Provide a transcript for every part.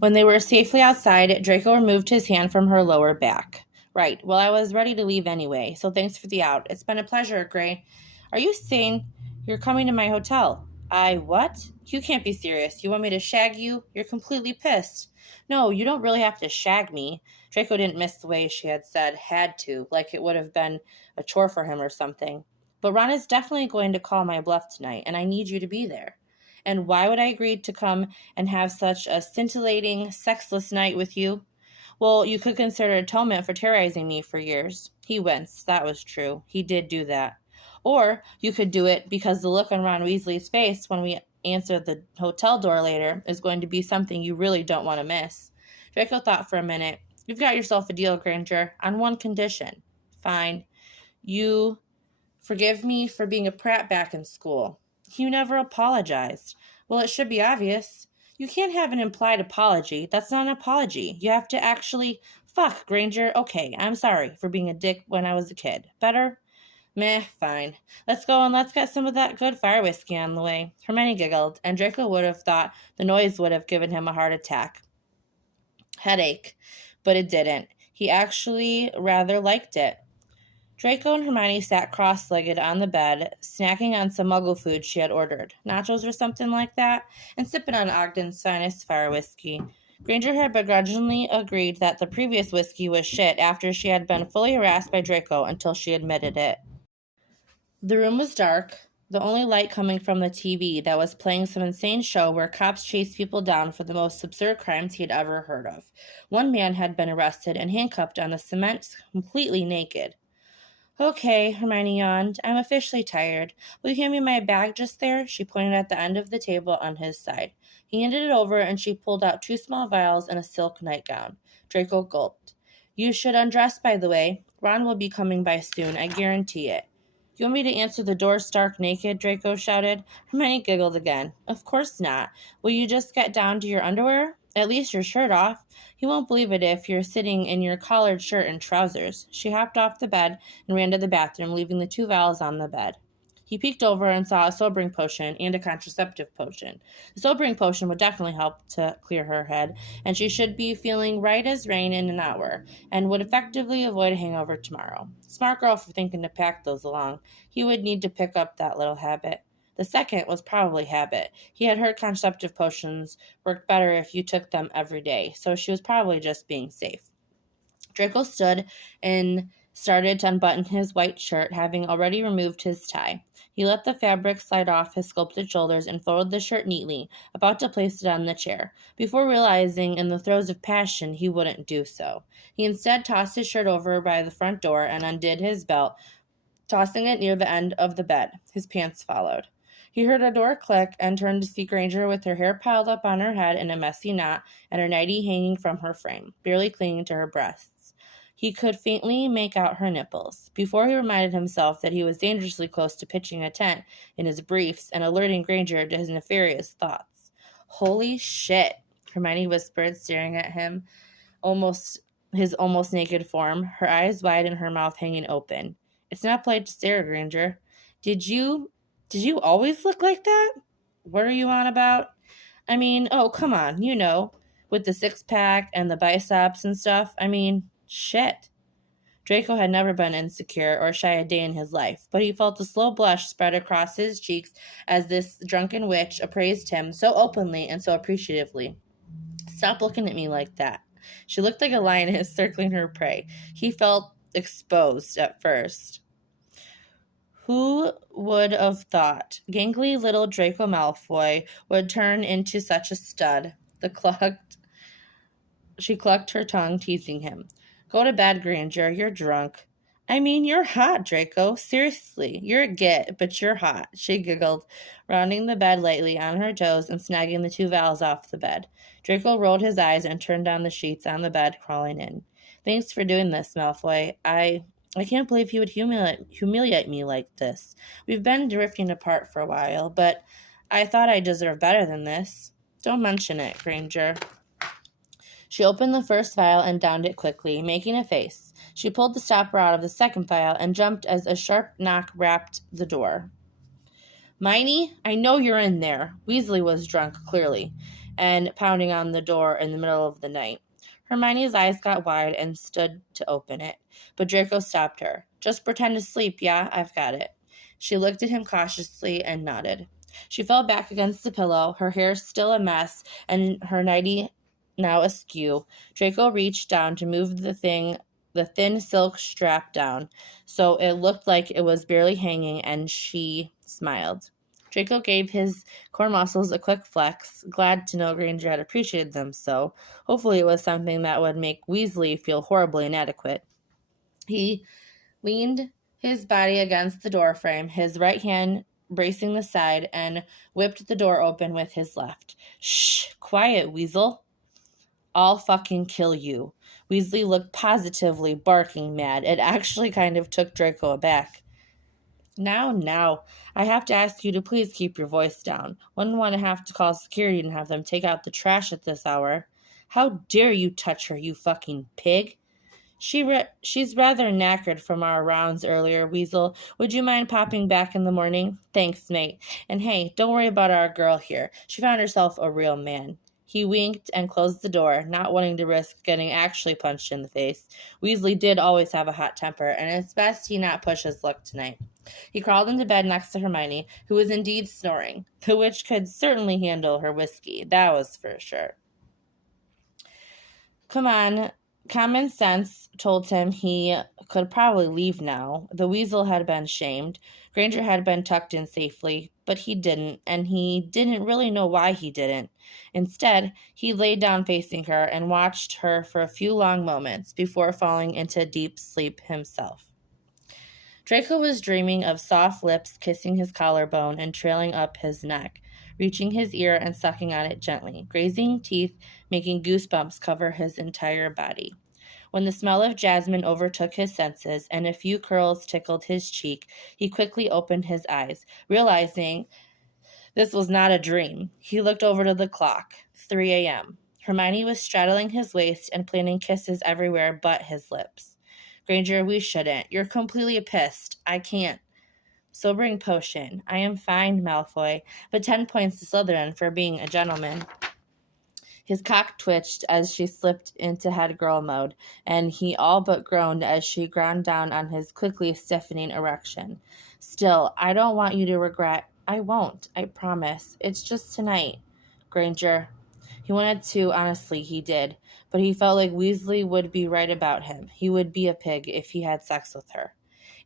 When they were safely outside, Draco removed his hand from her lower back. Right, well, I was ready to leave anyway, so thanks for the out. It's been a pleasure, Gray. Are you saying you're coming to my hotel? What? You can't be serious. You want me to shag you? You're completely pissed. No, you don't really have to shag me. Draco didn't miss the way she had said had to, like it would have been a chore for him or something. But Ron is definitely going to call my bluff tonight, and I need you to be there. And why would I agree to come and have such a scintillating, sexless night with you? Well, you could consider atonement for terrorizing me for years. He winced. That was true. He did do that. Or you could do it because the look on Ron Weasley's face when we answer the hotel door later is going to be something you really don't want to miss. Draco thought for a minute. You've got yourself a deal, Granger, on one condition. Fine. You forgive me for being a prat back in school. You never apologized. Well, it should be obvious. You can't have an implied apology. That's not an apology. You have to actually... Fuck, Granger. Okay, I'm sorry for being a dick when I was a kid. Better? Meh, fine. Let's go and let's get some of that good fire whiskey on the way. Hermione giggled, and Draco would have thought the noise would have given him a heart attack. Headache. But it didn't. He actually rather liked it. Draco and Hermione sat cross-legged on the bed, snacking on some muggle food she had ordered, nachos or something like that, and sipping on Ogden's finest fire whiskey. Granger had begrudgingly agreed that the previous whiskey was shit after she had been fully harassed by Draco until she admitted it. The room was dark, the only light coming from the TV that was playing some insane show where cops chased people down for the most absurd crimes he had ever heard of. One man had been arrested and handcuffed on the cement completely naked. Okay, Hermione yawned. I'm officially tired. Will you hand me my bag just there? She pointed at the end of the table on his side. He handed it over, and she pulled out 2 small vials and a silk nightgown. Draco gulped. You should undress, by the way. Ron will be coming by soon, I guarantee it. You want me to answer the door stark naked? Draco shouted. Hermione giggled again. Of course not. Will you just get down to your underwear? At least your shirt off. He won't believe it if you're sitting in your collared shirt and trousers. She hopped off the bed and ran to the bathroom, leaving the 2 vials on the bed. He peeked over and saw a sobering potion and a contraceptive potion. The sobering potion would definitely help to clear her head, and she should be feeling right as rain in an hour, and would effectively avoid a hangover tomorrow. Smart girl for thinking to pack those along. He would need to pick up that little habit. The second was probably habit. He had heard contraceptive potions worked better if you took them every day, so she was probably just being safe. Draco stood and started to unbutton his white shirt, having already removed his tie. He let the fabric slide off his sculpted shoulders and folded the shirt neatly, about to place it on the chair, before realizing in the throes of passion he wouldn't do so. He instead tossed his shirt over by the front door and undid his belt, tossing it near the end of the bed. His pants followed. He heard a door click and turned to see Granger with her hair piled up on her head in a messy knot and her nightie hanging from her frame, barely clinging to her breasts. He could faintly make out her nipples, before he reminded himself that he was dangerously close to pitching a tent in his briefs and alerting Granger to his nefarious thoughts. Holy shit, Hermione whispered, staring at him, his almost naked form, her eyes wide and her mouth hanging open. It's not polite to stare, Granger. Did you always look like that? What are you on about? I mean, oh, come on, you know, with the 6-pack and the biceps and stuff. I mean, shit. Draco had never been insecure or shy a day in his life, but he felt a slow blush spread across his cheeks as this drunken witch appraised him so openly and so appreciatively. Stop looking at me like that. She looked like a lioness circling her prey. He felt exposed at first. Who would have thought gangly little Draco Malfoy would turn into such a stud? She clucked her tongue, teasing him. Go to bed, Granger. You're drunk. I mean, you're hot, Draco. Seriously, you're a git, but you're hot. She giggled, rounding the bed lightly on her toes and snagging the 2 vials off the bed. Draco rolled his eyes and turned down the sheets on the bed, crawling in. Thanks for doing this, Malfoy. I can't believe you would humiliate me like this. We've been drifting apart for a while, but I thought I deserved better than this. Don't mention it, Granger. She opened the first vial and downed it quickly, making a face. She pulled the stopper out of the second vial and jumped as a sharp knock rapped the door. Miney, I know you're in there. Weasley was drunk, clearly, and pounding on the door in the middle of the night. Hermione's eyes got wide and stood to open it, but Draco stopped her. Just pretend to sleep, yeah? I've got it. She looked at him cautiously and nodded. She fell back against the pillow, her hair still a mess, and her nightie now askew. Draco reached down to move the thin silk strap down, so it looked like it was barely hanging, and she smiled. Draco gave his core muscles a quick flex, glad to know Granger had appreciated them so. Hopefully it was something that would make Weasley feel horribly inadequate. He leaned his body against the doorframe, his right hand bracing the side, and whipped the door open with his left. Shh! Quiet, Weasel. I'll fucking kill you. Weasley looked positively barking mad. It actually kind of took Draco aback. Now, I have to ask you to please keep your voice down. Wouldn't want to have to call security and have them take out the trash at this hour. How dare you touch her, you fucking pig? She's rather knackered from our rounds earlier, Weasel. Would you mind popping back in the morning? Thanks, mate. And hey, don't worry about our girl here. She found herself a real man. He winked and closed the door, not wanting to risk getting actually punched in the face. Weasley did always have a hot temper, and it's best he not push his luck tonight. He crawled into bed next to Hermione, who was indeed snoring. The witch could certainly handle her whiskey, that was for sure. Come on. Common sense told him he could probably leave now. The weasel had been shamed. Granger had been tucked in safely, but he didn't, and he didn't really know why he didn't. Instead, he lay down facing her and watched her for a few long moments before falling into deep sleep himself. Draco was dreaming of soft lips kissing his collarbone and trailing up his neck, reaching his ear and sucking on it gently, grazing teeth, making goosebumps cover his entire body. When the smell of jasmine overtook his senses and a few curls tickled his cheek, he quickly opened his eyes, realizing this was not a dream. He looked over to the clock. 3 a.m. Hermione was straddling his waist and planting kisses everywhere but his lips. Granger, we shouldn't. You're completely pissed. I can't. Sobering potion. I am fine, Malfoy, but 10 points to Slytherin for being a gentleman. His cock twitched as she slipped into head girl mode, and he all but groaned as she ground down on his quickly stiffening erection. Still, I don't want you to regret. I won't, I promise. It's just tonight. Granger. He wanted to, honestly, he did, but he felt like Weasley would be right about him. He would be a pig if he had sex with her.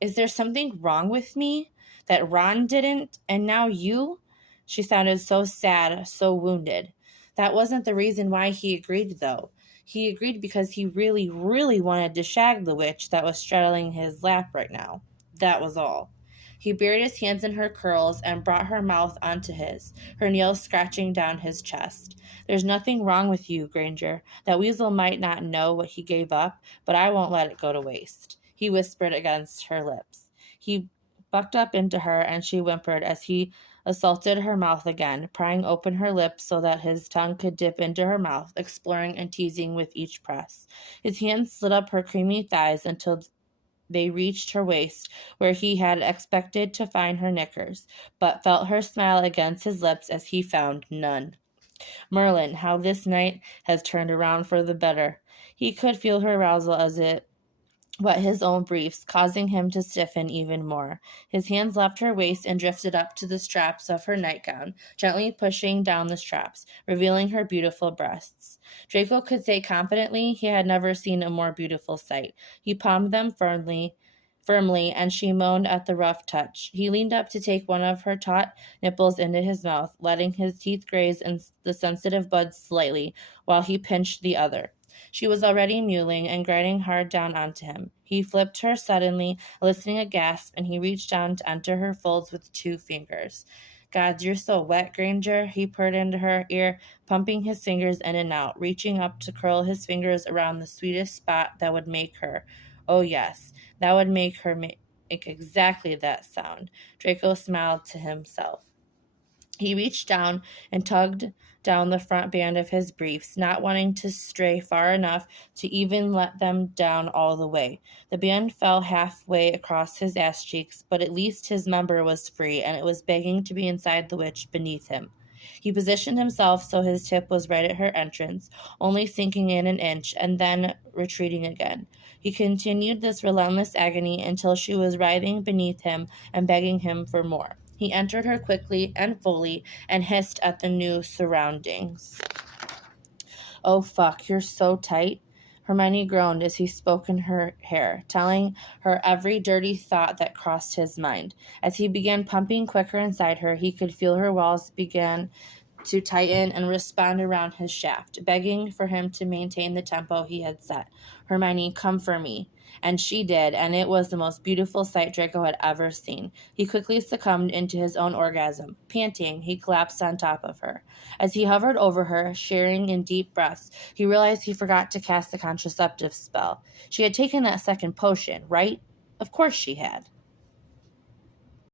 Is there something wrong with me? That Ron didn't, and now you? She sounded so sad, so wounded. That wasn't the reason why he agreed, though. He agreed because he really, really wanted to shag the witch that was straddling his lap right now. That was all. He buried his hands in her curls and brought her mouth onto his, her nails scratching down his chest. There's nothing wrong with you, Granger. That weasel might not know what he gave up, but I won't let it go to waste, he whispered against her lips. He bucked up into her, and she whimpered as he assaulted her mouth again, prying open her lips so that his tongue could dip into her mouth, exploring and teasing with each press. His hands slid up her creamy thighs until they reached her waist, where he had expected to find her knickers, but felt her smile against his lips as he found none. Merlin, how this night has turned around for the better. He could feel her arousal as it wet his own briefs, causing him to stiffen even more. His hands left her waist and drifted up to the straps of her nightgown, gently pushing down the straps, revealing her beautiful breasts. Draco could say confidently he had never seen a more beautiful sight. He palmed them firmly, and she moaned at the rough touch. He leaned up to take one of her taut nipples into his mouth, letting his teeth graze in the sensitive buds slightly, while he pinched the other. She was already mewling and grinding hard down onto him. He flipped her suddenly, eliciting a gasp, and he reached down to enter her folds with 2 fingers. God, you're so wet, Granger, he purred into her ear, pumping his fingers in and out, reaching up to curl his fingers around the sweetest spot that would make her. Oh, yes, that would make her make exactly that sound. Draco smiled to himself. He reached down and tugged down the front band of his briefs, not wanting to stray far enough to even let them down all the way. The band fell halfway across his ass cheeks, but at least his member was free, and it was begging to be inside the witch beneath him. He positioned himself so his tip was right at her entrance, only sinking in an inch and then retreating again. He continued this relentless agony until she was writhing beneath him and begging him for more. He entered her quickly and fully and hissed at the new surroundings. "Oh, fuck, you're so tight." Hermione groaned as he spoke in her hair, telling her every dirty thought that crossed his mind. As he began pumping quicker inside her, he could feel her walls begin to tighten and respond around his shaft, begging for him to maintain the tempo he had set. "Hermione, come for me." And she did, and it was the most beautiful sight Draco had ever seen. He quickly succumbed into his own orgasm. Panting, he collapsed on top of her. As he hovered over her, sharing in deep breaths, he realized he forgot to cast the contraceptive spell. She had taken that second potion, right? Of course she had.